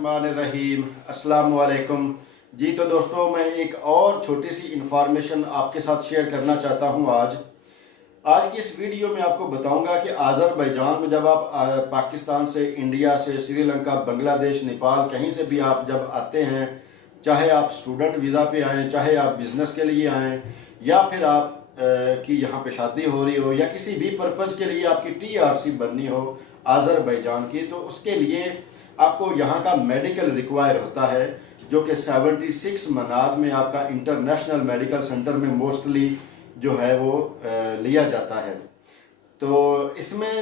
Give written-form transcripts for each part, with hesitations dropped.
बिस्मिल्लाहिर्रहमानिर्रहीम। अस्सलाम वालेकुम जी। तो दोस्तों, मैं एक और छोटी सी इंफॉर्मेशन आपके साथ शेयर करना चाहता हूं। आज की इस वीडियो में आपको बताऊंगा कि आज़रबाईजान में जब आप पाकिस्तान से, इंडिया से, श्रीलंका, बांग्लादेश, नेपाल, कहीं से भी आप जब आते हैं, चाहे आप स्टूडेंट वीज़ा पे आएँ, चाहे आप बिज़नेस के लिए आएँ, या फिर आप की यहाँ पे शादी हो रही हो, या किसी भी पर्पज़ के लिए आपकी TRC बननी हो आज़रबाईजान की, तो उसके लिए आपको यहाँ का मेडिकल रिक्वायर होता है, जो कि 76 मनात में आपका इंटरनेशनल मेडिकल सेंटर में मोस्टली जो है वो लिया जाता है। तो इसमें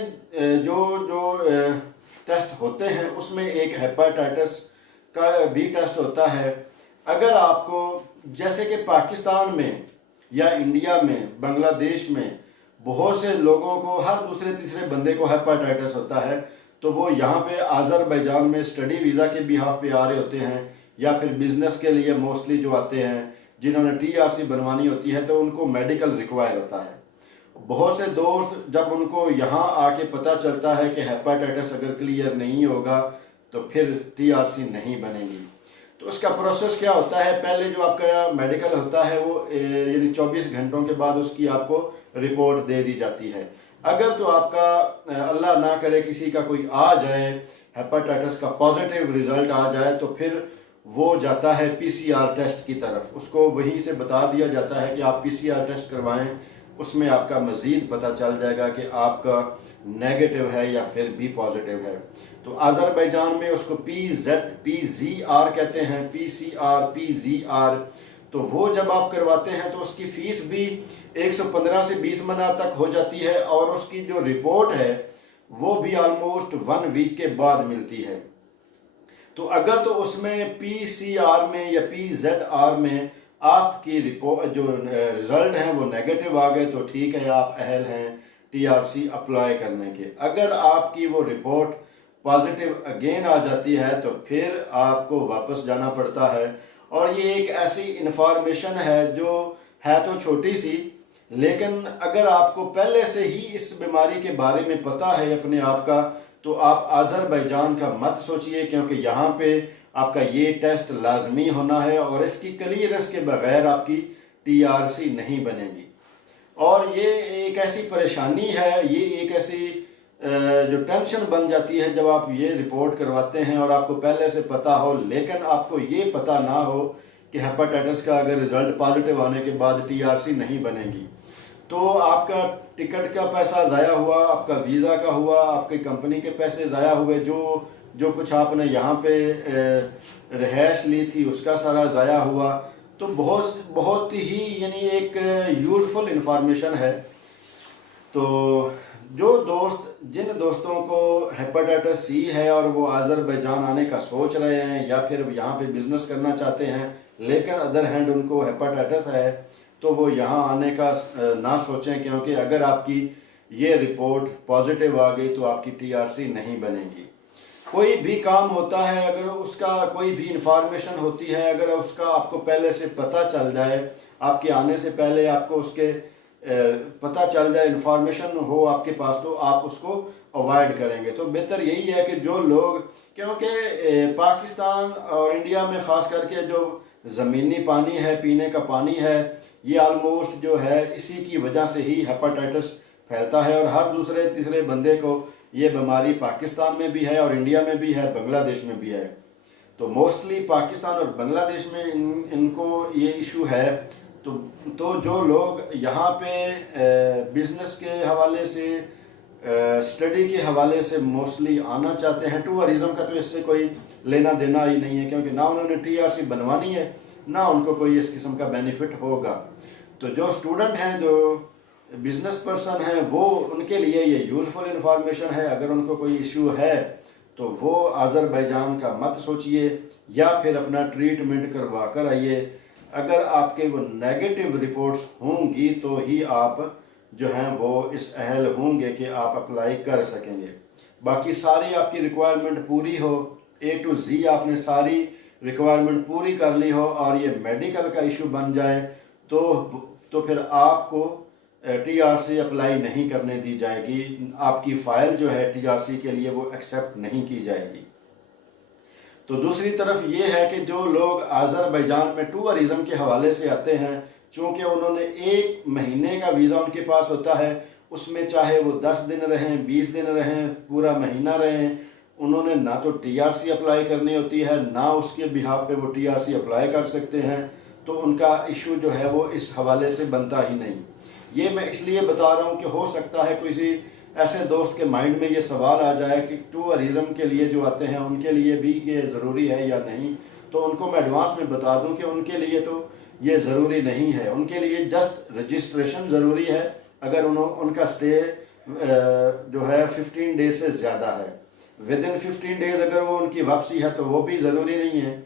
जो जो टेस्ट होते हैं उसमें एक हेपेटाइटिस का भी टेस्ट होता है। अगर आपको, जैसे कि पाकिस्तान में या इंडिया में, बांग्लादेश में बहुत से लोगों को, हर दूसरे तीसरे बंदे को हेपेटाइटिस होता है, तो वो यहाँ पे आज़रबाईजान में स्टडी वीज़ा के बिहाफ पे आ रहे होते हैं, या फिर बिजनेस के लिए मोस्टली जो आते हैं, जिन्होंने TRC बनवानी होती है, तो उनको मेडिकल रिक्वायर होता है। बहुत से दोस्त, जब उनको यहाँ आके पता चलता है कि हेपेटाइटिस अगर क्लियर नहीं होगा तो फिर TRC नहीं बनेगी। तो उसका प्रोसेस क्या होता है? पहले जो आपका मेडिकल होता है वो यानी 24 घंटों के बाद उसकी आपको रिपोर्ट दे दी जाती है। अगर तो आपका अल्लाह ना करे किसी का कोई आ जाए, हेपेटाइटिस का पॉजिटिव रिजल्ट आ जाए, तो फिर वो जाता है PCR टेस्ट की तरफ। उसको वहीं से बता दिया जाता है कि आप PCR टेस्ट करवाएं, उसमें आपका मज़ीद पता चल जाएगा कि आपका नेगेटिव है या फिर भी पॉजिटिव है। तो आज़रबाईजान में उसको PZPZR कहते हैं, PCR, तो वो जब आप करवाते हैं तो उसकी फ़ीस भी 115 से 20 मना तक हो जाती है, और उसकी जो रिपोर्ट है वो भी ऑलमोस्ट 1 वीक के बाद मिलती है। तो अगर तो उसमें PCR में या PZR में आपकी रिपोर्ट जो रिज़ल्ट हैं वो नेगेटिव आ गए, तो ठीक है, आप अहल हैं TRC अप्लाई करने के। अगर आपकी वो रिपोर्ट पॉजिटिव अगेन आ जाती है तो फिर आपको वापस जाना पड़ता है। और ये एक ऐसी इंफॉर्मेशन है जो है तो छोटी सी, लेकिन अगर आपको पहले से ही इस बीमारी के बारे में पता है अपने आप का, तो आप आज़रबाईजान का मत सोचिए, क्योंकि यहाँ पे आपका ये टेस्ट लाजमी होना है, और इसकी क्लियरेंस के बगैर आपकी TRC नहीं बनेगी। और ये एक ऐसी परेशानी है, ये एक ऐसी जो टेंशन बन जाती है जब आप ये रिपोर्ट करवाते हैं और आपको पहले से पता हो, लेकिन आपको ये पता ना हो कि हेपेटाइटिस का अगर रिजल्ट पॉजिटिव आने के बाद TRC नहीं बनेगी, तो आपका टिकट का पैसा ज़ाया हुआ, आपका वीज़ा का हुआ, आपकी कंपनी के पैसे ज़ाया हुए, जो कुछ आपने यहाँ पे रिहाइश ली थी उसका सारा ज़ाया हुआ। तो बहुत ही यानी एक यूज़फुल इंफॉर्मेशन है। तो जिन दोस्तों को हेपेटाइटिस C है और वो आज़रबाईजान आने का सोच रहे हैं, या फिर यहाँ पे बिज़नेस करना चाहते हैं, लेकिन अदर हैंड उनको हेपेटाइटिस है, तो वो यहाँ आने का ना सोचें, क्योंकि अगर आपकी ये रिपोर्ट पॉजिटिव आ गई तो आपकी TRC नहीं बनेगी। कोई भी काम होता है, अगर उसका कोई भी इंफॉर्मेशन होती है, अगर उसका आपको पहले से पता चल जाए, आपके आने से पहले आपको उसके पता चल जाए, इंफॉर्मेशन हो आपके पास, तो आप उसको अवॉइड करेंगे। तो बेहतर यही है कि जो लोग, क्योंकि पाकिस्तान और इंडिया में ख़ास करके जो ज़मीनी पानी है, पीने का पानी है, ये आलमोस्ट जो है इसी की वजह से ही हेपेटाइटिस फैलता है, और हर दूसरे तीसरे बंदे को ये बीमारी पाकिस्तान में भी है और इंडिया में भी है, बांग्लादेश में भी है। तो मोस्टली पाकिस्तान और बांग्लादेश में इनको ये इशू है। तो जो लोग यहाँ पे बिजनेस के हवाले से, स्टडी के हवाले से मोस्टली आना चाहते हैं, टूरिज्म का तो इससे कोई लेना देना ही नहीं है, क्योंकि ना उन्होंने TRC बनवानी है, ना उनको कोई इस किस्म का बेनिफिट होगा। तो जो स्टूडेंट हैं, जो बिजनेस पर्सन हैं, वो उनके लिए ये यूज़फुल इंफॉर्मेशन है। अगर उनको कोई इशू है तो वो आज़रबाईजान का मत सोचिए, या फिर अपना ट्रीटमेंट करवा कर आइए। अगर आपके वो नेगेटिव रिपोर्ट्स होंगी तो ही आप जो हैं वो इस अहल होंगे कि आप अप्लाई कर सकेंगे। बाकी सारी आपकी रिक्वायरमेंट पूरी हो, A to Z आपने सारी रिक्वायरमेंट पूरी कर ली हो, और ये मेडिकल का इशू बन जाए, तो फिर आपको TRC अप्लाई नहीं करने दी जाएगी। आपकी फ़ाइल जो है TRC के लिए वो एक्सेप्ट नहीं की जाएगी। तो दूसरी तरफ ये है कि जो लोग आज़रबाईजान में टूरिज़म के हवाले से आते हैं, चूँकि उन्होंने 1 महीने का वीज़ा उनके पास होता है, उसमें चाहे वो 10 दिन रहें, 20 दिन रहें, पूरा महीना रहें, उन्होंने ना तो टीआरसी अप्लाई करनी होती है, ना उसके बिहाफ पे वो टीआरसी अप्लाई कर सकते हैं। तो उनका इशू जो है वो इस हवाले से बनता ही नहीं। ये मैं इसलिए बता रहा हूँ कि हो सकता है किसी ऐसे दोस्त के माइंड में ये सवाल आ जाए कि टूरिज़म के लिए जो आते हैं उनके लिए भी ये ज़रूरी है या नहीं। तो उनको मैं एडवांस में बता दूं कि उनके लिए तो ये ज़रूरी नहीं है, उनके लिए जस्ट रजिस्ट्रेशन ज़रूरी है। अगर उनका स्टे जो है 15 डेज से ज़्यादा है, विद इन 15 डेज अगर वो उनकी वापसी है तो वो भी ज़रूरी नहीं है।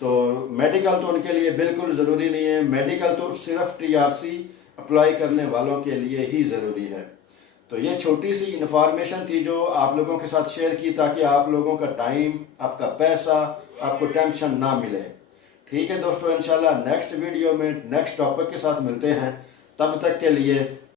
तो मेडिकल तो उनके लिए बिल्कुल ज़रूरी नहीं है, मेडिकल तो सिर्फ टीआरसी अप्लाई करने वालों के लिए ही ज़रूरी है। तो ये छोटी सी इन्फॉर्मेशन थी जो आप लोगों के साथ शेयर की, ताकि आप लोगों का टाइम, आपका पैसा, आपको टेंशन ना मिले। ठीक है दोस्तों, इंशाल्लाह नेक्स्ट वीडियो में नेक्स्ट टॉपिक के साथ मिलते हैं। तब तक के लिए